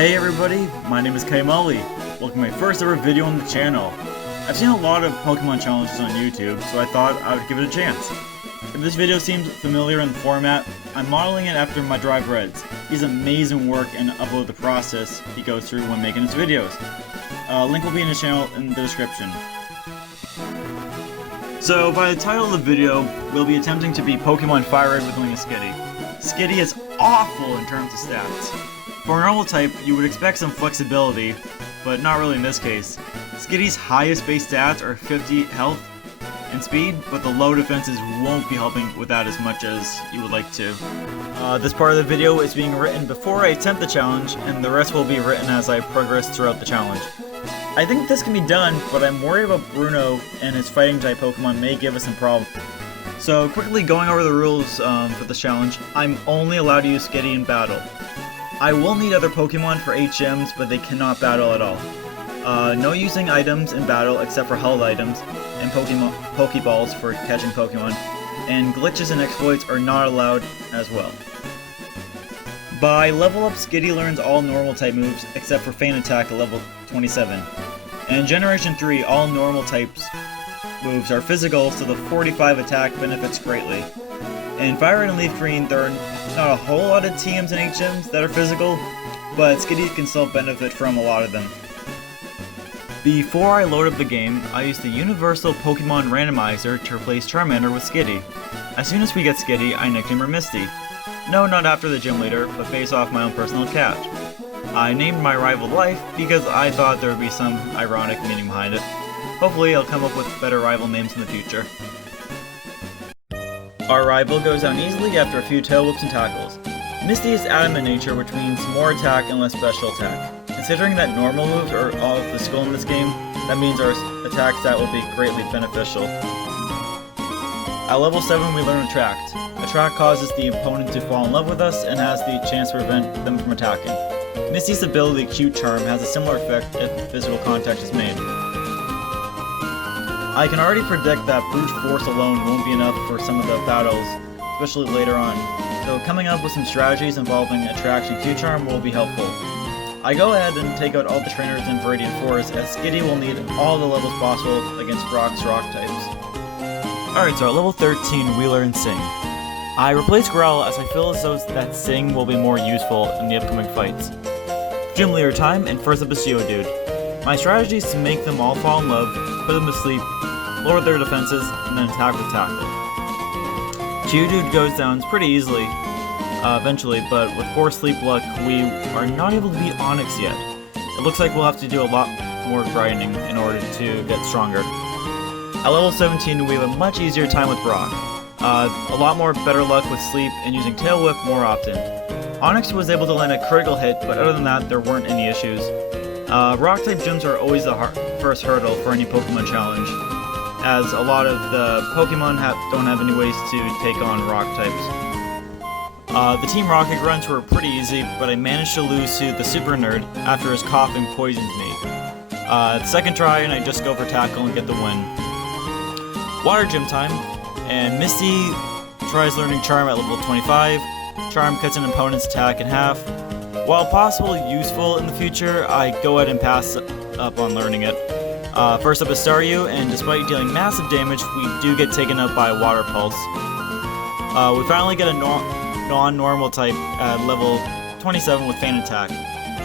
Hey everybody, my name is K-Mully. Welcome to my first ever video on the channel. I've seen a lot of Pokemon challenges on YouTube, so I thought I would give it a chance. If this video seems familiar in the format, I'm modeling it after my Drive Reds. He's amazing work and upload the process he goes through when making his videos. Link will be in his channel in the description. So by the title of the video, we'll be attempting to beat Pokemon Fire Red with only a Skitty. Skitty is awful in terms of stats. For a normal type, you would expect some flexibility, but not really in this case. Skitty's highest base stats are 50 health and speed, but the low defenses won't be helping with that as much as you would like to. This part of the video is being written before I attempt the challenge, and the rest will be written as I progress throughout the challenge. I think this can be done, but I'm worried about Bruno and his fighting type Pokemon may give us some problems. So quickly going over the rules for this challenge, I'm only allowed to use Skitty in battle. I will need other Pokemon for HMs, but they cannot battle at all. No using items in battle except for held items, and Pokeballs for catching Pokemon, and glitches and exploits are not allowed as well. By level up, Skitty learns all normal type moves except for Feint Attack at level 27. And in Generation 3, all normal types moves are physical, so the 45 attack benefits greatly. In Fire Red and Leaf Green, there are not a whole lot of TMs and HMs that are physical, but Skitty can still benefit from a lot of them. Before I load up the game, I used the Universal Pokemon Randomizer to replace Charmander with Skitty. As soon as we get Skitty, I nickname her Misty. No, not after the gym leader, but based off my own personal catch. I named my rival Life because I thought there would be some ironic meaning behind it. Hopefully I'll come up with better rival names in the future. Our rival goes down easily after a few tail whips and tackles. Misty is adamant nature, which means more attack and less special attack. Considering that normal moves are all physical in this game, that means our attack stat will be greatly beneficial. At level 7 we learn Attract. Attract causes the opponent to fall in love with us and has the chance to prevent them from attacking. Misty's ability Cute Charm has a similar effect if physical contact is made. I can already predict that brute force alone won't be enough for some of the battles, especially later on, so coming up with some strategies involving Attraction and Cute Charm will be helpful. I go ahead and take out all the trainers in Viridian Forest, as Skitty will need all the levels possible against Brock's rock types. Alright, so at level 13 we learn Sing. I replace Growl as I feel as though that Sing will be more useful in the upcoming fights. Gym leader time, and first up is Geodude. My strategy is to make them all fall in love, put them to sleep, lower their defenses, and then attack with Tackle. Geodude goes down pretty easily eventually, but with poor sleep luck, we are not able to beat Onix yet. It looks like we'll have to do a lot more grinding in order to get stronger. At level 17, we have a much easier time with Brock. A lot more better luck with sleep and using Tail Whip more often. Onix was able to land a critical hit, but other than that, there weren't any issues. Rock-type gyms are always the first hurdle for any Pokemon challenge, as a lot of the Pokemon don't have any ways to take on rock types. The Team Rocket grunts were pretty easy, but I managed to lose to the Super Nerd after his coughing poisoned me. Second try, and I just go for Tackle and get the win. Water Gym time, and Misty tries learning Charm at level 25. Charm cuts an opponent's attack in half. While possibly useful in the future, I go ahead and pass up on learning it. First up is Staryu, and despite dealing massive damage, we do get taken up by a Water Pulse. We finally get a non-normal type at level 27 with Feint Attack.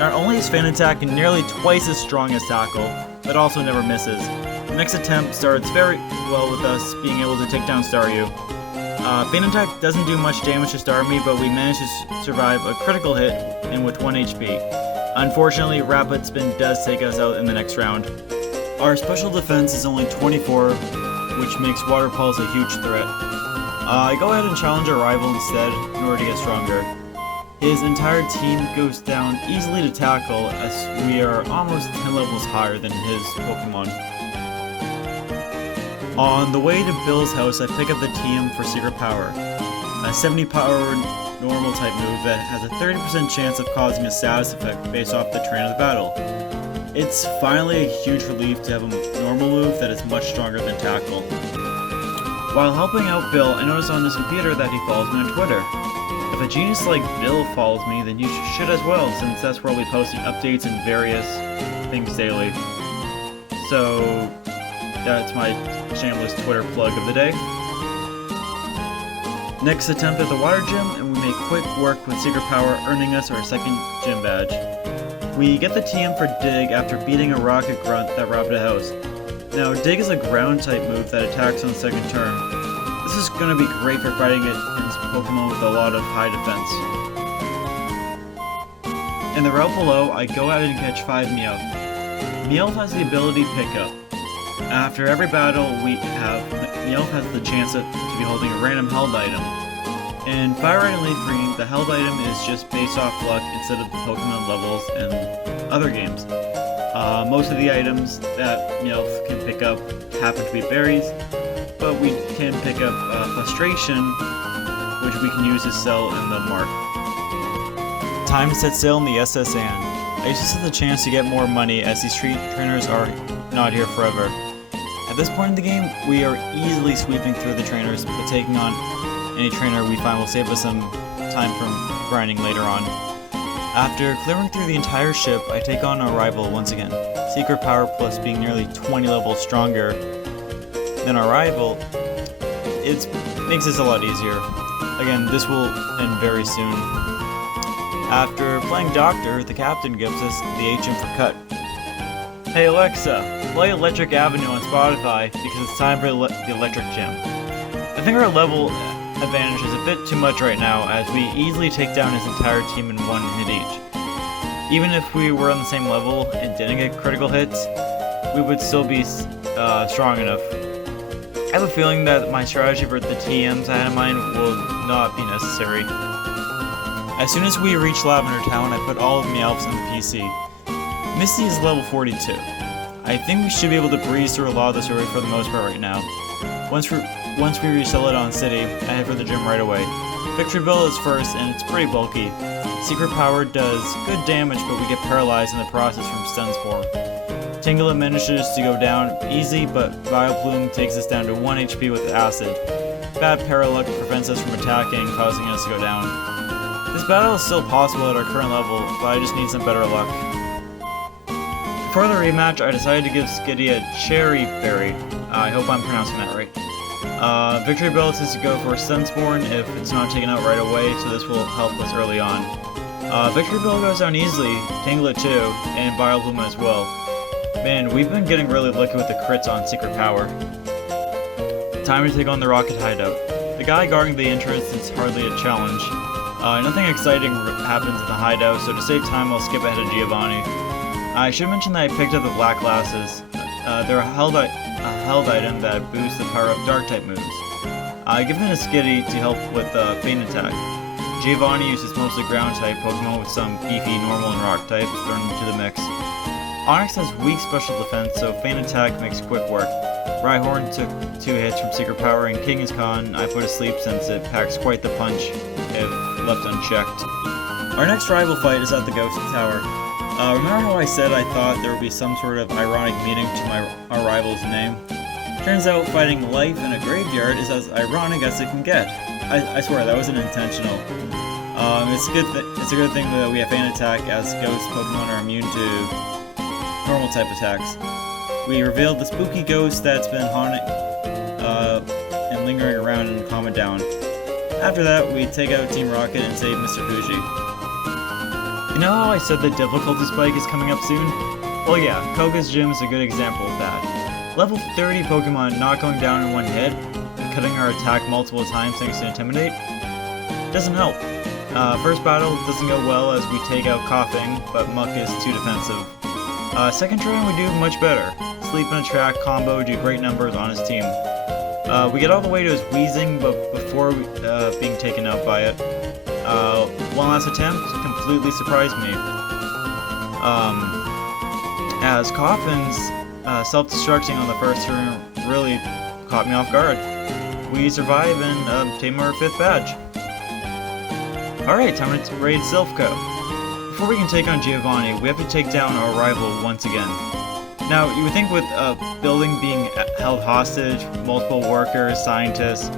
Not only is Feint Attack nearly twice as strong as Tackle, but also never misses. The next attempt starts very well with us being able to take down Staryu. Feint Attack doesn't do much damage to Starmie, but we manage to survive a critical hit and with 1 HP. Unfortunately, Rapid Spin does take us out in the next round. Our special defense is only 24, which makes Water Pulse a huge threat. I go ahead and challenge our rival instead in order to get stronger. His entire team goes down easily to Tackle, as we are almost 10 levels higher than his Pokemon. On the way to Bill's house, I pick up the TM for Secret Power, a 70 power normal type move that has a 30% chance of causing a status effect based off the terrain of the battle. It's finally a huge relief to have a normal move that is much stronger than Tackle. While helping out Bill, I noticed on his computer that he follows me on Twitter. If a genius like Bill follows me, then you should as well, since that's where we'll be posting updates and various things daily. So, that's my shameless Twitter plug of the day. Next attempt at the water gym, and we make quick work with Secret Power, earning us our second gym badge. We get the TM for Dig after beating a rocket grunt that robbed a house. Now, Dig is a ground type move that attacks on the second turn. This is going to be great for fighting it against Pokemon with a lot of high defense. In the route below, I go out and catch 5 Meowth. Meowth has the ability Pickup. After every battle we have, Meowth has the chance to be holding a random held item. In Fire Red and Leaf Green, the held item is just based off luck instead of the Pokemon levels in other games. Most of the items that Meowth can pick up happen to be berries, but we can pick up Frustration, which we can use to sell in the mark. Time to set sail in the SS Anne. I use this as a chance to get more money as these street trainers are not here forever. At this point in the game, we are easily sweeping through the trainers, but taking on any trainer we find will save us some time from grinding later on. After clearing through the entire ship, I take on our rival once again. Secret Power plus being nearly 20 levels stronger than our rival, it makes this a lot easier. Again, this will end very soon. After playing Doctor, the captain gives us the HM for Cut. Hey Alexa, play Electric Avenue on Spotify because it's time for the Electric Gym. I think our level advantage is a bit too much right now as we easily take down his entire team in one hit each. Even if we were on the same level and didn't get critical hits, we would still be strong enough. I have a feeling that my strategy for the TMs I had in mind will not be necessary. As soon as we reach Lavender Town, I put all of Meowths on the PC. Misty is level 42. I think we should be able to breeze through a lot of the story for the most part right now. Once we reach Celadon City, I head for the gym right away. Victory Bell is first, and it's pretty bulky. Secret Power does good damage, but we get paralyzed in the process from Stun Spore. Tangela manages to go down easy, but Vileplume takes us down to 1 HP with Acid. Bad Paraluck prevents us from attacking, causing us to go down. This battle is still possible at our current level, but I just need some better luck. For the rematch, I decided to give Skitty a Cherry Berry. I hope I'm pronouncing that right. Victory Bell is to go for Sunsborn if it's not taken out right away, so this will help us early on. Victory Bell goes down easily, Tangela too, and Vileplume as well. Man, we've been getting really lucky with the crits on Secret Power. Time to take on the Rocket Hideout. The guy guarding the entrance is hardly a challenge. Nothing exciting happens in the hideout, so to save time I'll skip ahead of Giovanni. I should mention that I picked up the black glasses. They're a held item that boosts the power of dark type moves. I give them to Skitty to help with Feint Attack. Giovanni uses mostly ground type Pokemon with some beefy normal and rock types thrown into the mix. Onyx has weak special defense, so Feint Attack makes quick work. Rhyhorn took 2 hits from Secret Power, and Kangaskhan I put asleep since it packs quite the punch if left unchecked. Our next rival fight is at the Ghost Tower. Remember how I said I thought there would be some sort of ironic meaning to our rival's name? Turns out fighting life in a graveyard is as ironic as it can get. I swear, that wasn't intentional. It's a good thing that we have Feint Attack, as ghost Pokemon are immune to normal type attacks. We revealed the spooky ghost that's been haunting and lingering around and calm it down. After that, we take out Team Rocket and save Mr. Fuji. You know how I said the difficulty spike is coming up soon? Well yeah, Koga's gym is a good example of that. Level 30 Pokemon not going down in one hit, and cutting our attack multiple times thanks to Intimidate, doesn't help. First battle doesn't go well as we take out Coughing, but Muck is too defensive. Second try we do much better. Sleep and Attract combo do great numbers on his team. We get all the way to his Wheezing, but before being taken out by it. One last attempt completely surprised me. As Coffin's self-destructing on the first turn really caught me off guard. We survive and obtain our 5th badge. Alright, time to raid Silphco. Before we can take on Giovanni, we have to take down our rival once again. Now, you would think with a building being held hostage, multiple workers, scientists,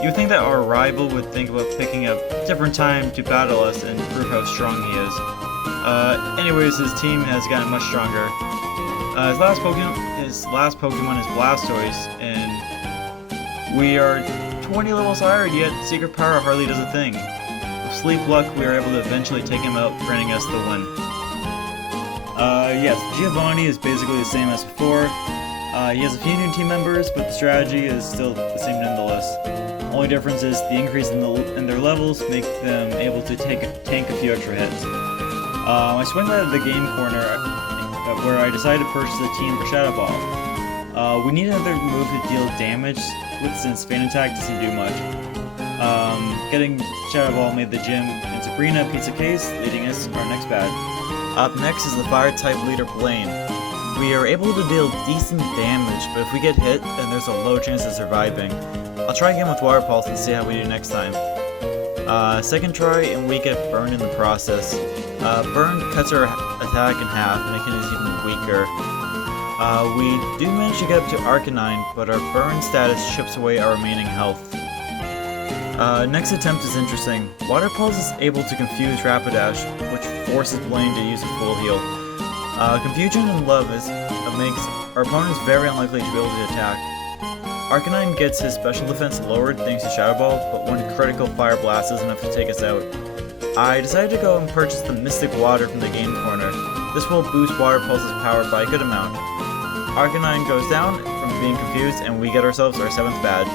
You would think that our rival would think about picking a different time to battle us and prove how strong he is. Anyways, his team has gotten much stronger. His last Pokemon is Blastoise, and we are 20 levels higher, yet Secret Power hardly does a thing. With Sleep Luck, we are able to eventually take him out, granting us the win. Yes, Giovanni is basically the same as before. He has a few new team members, but the strategy is still the same nonetheless. Only difference is the increase in their levels make them able to tank a few extra hits. I swing by the game corner where I decided to purchase a team for Shadow Ball. We need another move to deal damage with, since Feint Attack doesn't do much. Getting Shadow Ball made the gym and Sabrina pizza case, leading us to our next battle. Up next is the Fire-type leader Blaine. We are able to deal decent damage, but if we get hit, then there's a low chance of surviving. I'll try again with Water Pulse and see how we do next time. Second try, and we get burned in the process. Burn cuts our attack in half, making us even weaker. We do manage to get up to Arcanine, but our burn status chips away our remaining health. Next attempt is interesting. Water Pulse is able to confuse Rapidash, which forces Blaine to use a full heal. Confusion and Love makes our opponents very unlikely to be able to attack. Arcanine gets his special defense lowered thanks to Shadow Ball, but one critical Fire Blast is enough to take us out. I decided to go and purchase the Mystic Water from the game corner. This will boost Water Pulse's power by a good amount. Arcanine goes down from being confused, and we get ourselves our 7th badge.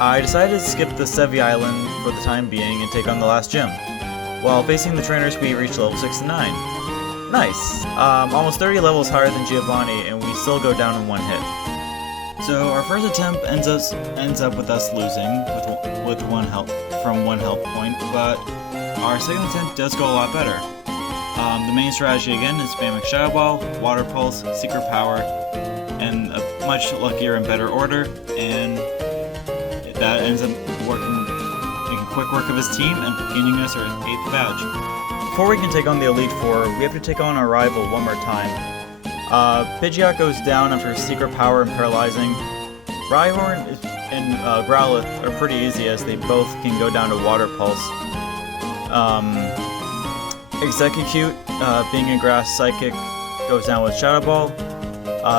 I decided to skip the Sevi Island for the time being and take on the last gym. While facing the trainers, we reach level 69. Nice! Almost 30 levels higher than Giovanni, and we still go down in one hit. So our first attempt ends up with us losing with one health point, but our second attempt does go a lot better. The main strategy again is spamming Shadow Ball, Water Pulse, Secret Power, and a much luckier and better order, and that ends up making quick work of his team and gaining us our 8th badge. Before we can take on the Elite Four, we have to take on our rival one more time. Pidgeot goes down after Secret Power and Paralyzing. Rhyhorn and Growlithe are pretty easy as they both can go down to Water Pulse. Execute, being a Grass Psychic, goes down with Shadow Ball.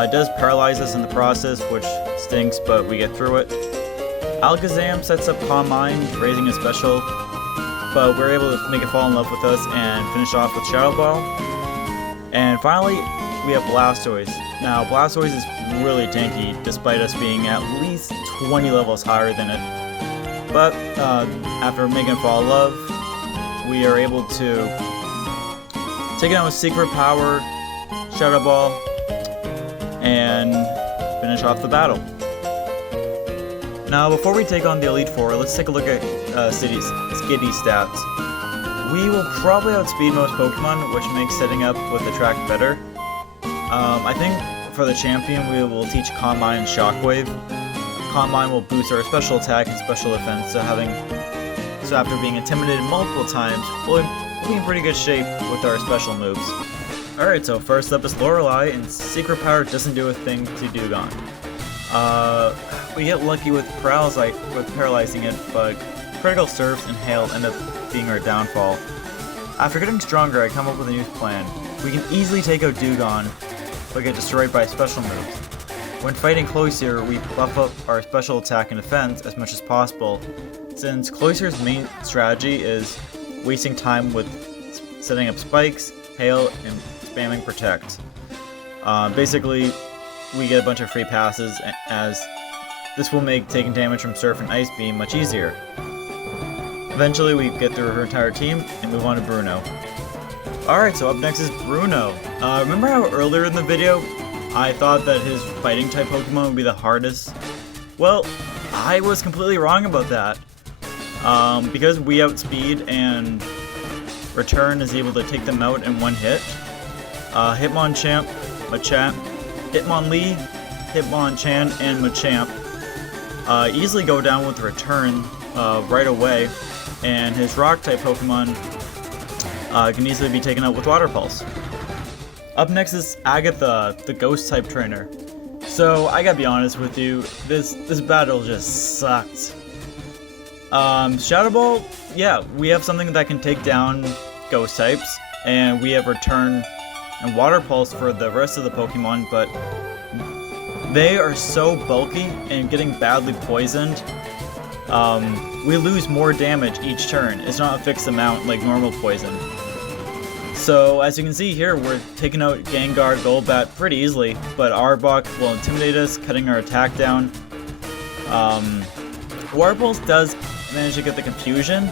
It does paralyze us in the process, which stinks, but we get through it. Alakazam sets up Calm Mind, raising his special, but we're able to make it fall in love with us and finish off with Shadow Ball. And finally, we have Blastoise. Now, Blastoise is really tanky, despite us being at least 20 levels higher than it. But, after making it fall in love, we are able to take it out with Secret Power, Shadow Ball, and finish off the battle. Now, before we take on the Elite Four, let's take a look at Skitty stats. We will probably outspeed most Pokemon, which makes setting up with the track better. I think for the champion, we will teach Calm Mind and Shockwave. Calm Mind will boost our special attack and special defense, so after being intimidated multiple times, we'll be in pretty good shape with our special moves. Alright, so first up is Lorelei, and Secret Power doesn't do a thing to Dewgong. We get lucky with paralyzing it, but Critical Surf and Hail end up being our downfall. After getting stronger, I come up with a new plan. We can easily take out Dewgong, but get destroyed by special moves. When fighting Cloyster, we buff up our special attack and defense as much as possible, since Cloyster's main strategy is wasting time with setting up spikes, hail, and spamming protect. Basically, we get a bunch of free passes, as this will make taking damage from Surf and Ice Beam much easier. Eventually, we get through her entire team and move on to Bruno. Alright, so up next is Bruno. Remember how earlier in the video, I thought that his fighting type Pokemon would be the hardest? Well, I was completely wrong about that. Because we outspeed and Return is able to take them out in one hit. Hitmonchan, Hitmonlee, Hitmonchan, and Machamp easily go down with Return right away, and his Rock-type Pokemon can easily be taken out with Water Pulse. Up next is Agatha, the Ghost-type trainer. So I gotta be honest with you, this battle just sucked. Shadow Ball, yeah, we have something that can take down ghost types, and we have Return and Water Pulse for the rest of the Pokemon, but they are so bulky and getting badly poisoned. We lose more damage each turn. It's not a fixed amount like normal poison. So as you can see here, we're taking out Gengar, Golbat pretty easily, but Arbok will intimidate us, cutting our attack down. Water Pulse does manage to get the confusion,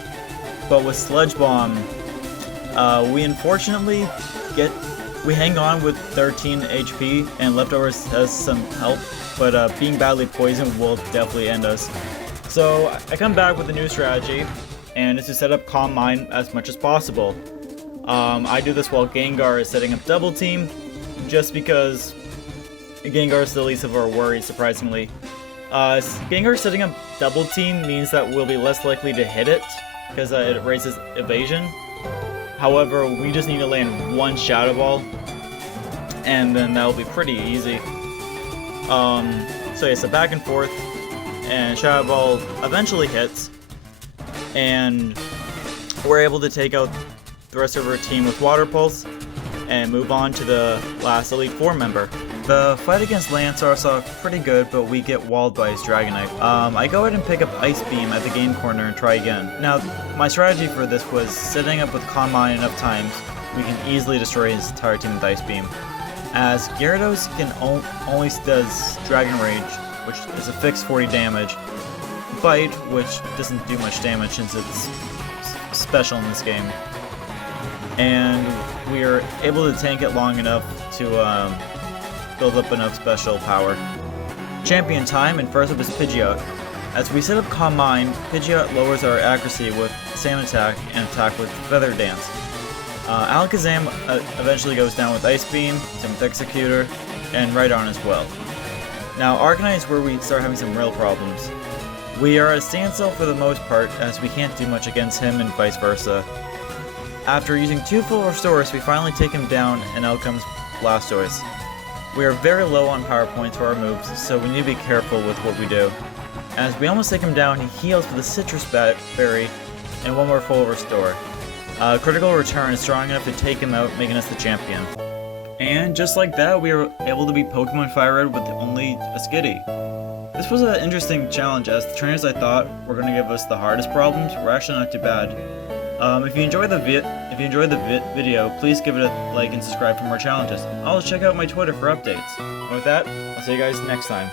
but with Sludge Bomb, we unfortunately hang on with 13 HP, and Leftovers has some help, but being badly poisoned will definitely end us. So I come back with a new strategy, and it's to set up Calm Mind as much as possible. I do this while Gengar is setting up Double Team, just because Gengar is the least of our worries, surprisingly. Gengar setting up Double Team means that we'll be less likely to hit it, because it raises evasion. However, we just need to land one Shadow Ball, and then that'll be pretty easy. So yeah, so back and forth, and Shadow Ball eventually hits, and we're able to take out the rest of our team with Water Pulse, and move on to the last Elite Four member. The fight against Lance starts off pretty good, but we get walled by his Dragonite. I go ahead and pick up Ice Beam at the game corner and try again. Now, my strategy for this was setting up with Calm Mind enough times, we can easily destroy his entire team with Ice Beam. As Gyarados only does Dragon Rage, which is a fixed 40 damage, Bite, which doesn't do much damage since it's special in this game, and we are able to tank it long enough to build up enough special power. Champion time, and first up is Pidgeot. As we set up Calm Mind, Pidgeot lowers our accuracy with Sand Attack and attack with Feather Dance. Alakazam eventually goes down with Ice Beam, some Executor, and Rhydon as well. Now Arcanine is where we start having some real problems. We are at a standstill for the most part, as we can't do much against him and vice versa. After using 2 full restores, we finally take him down, and out comes Blastoise. We are very low on power points for our moves, so we need to be careful with what we do. As we almost take him down, he heals with a Citrus Berry and 1 more full restore. Critical Return is strong enough to take him out, making us the champion. And just like that, we were able to beat Pokemon Fire Red with only a Skitty. This was an interesting challenge, as the trainers I thought were going to give us the hardest problems were actually not too bad. If you enjoyed the video, please give it a like and subscribe for more challenges. Also check out my Twitter for updates. And with that, I'll see you guys next time.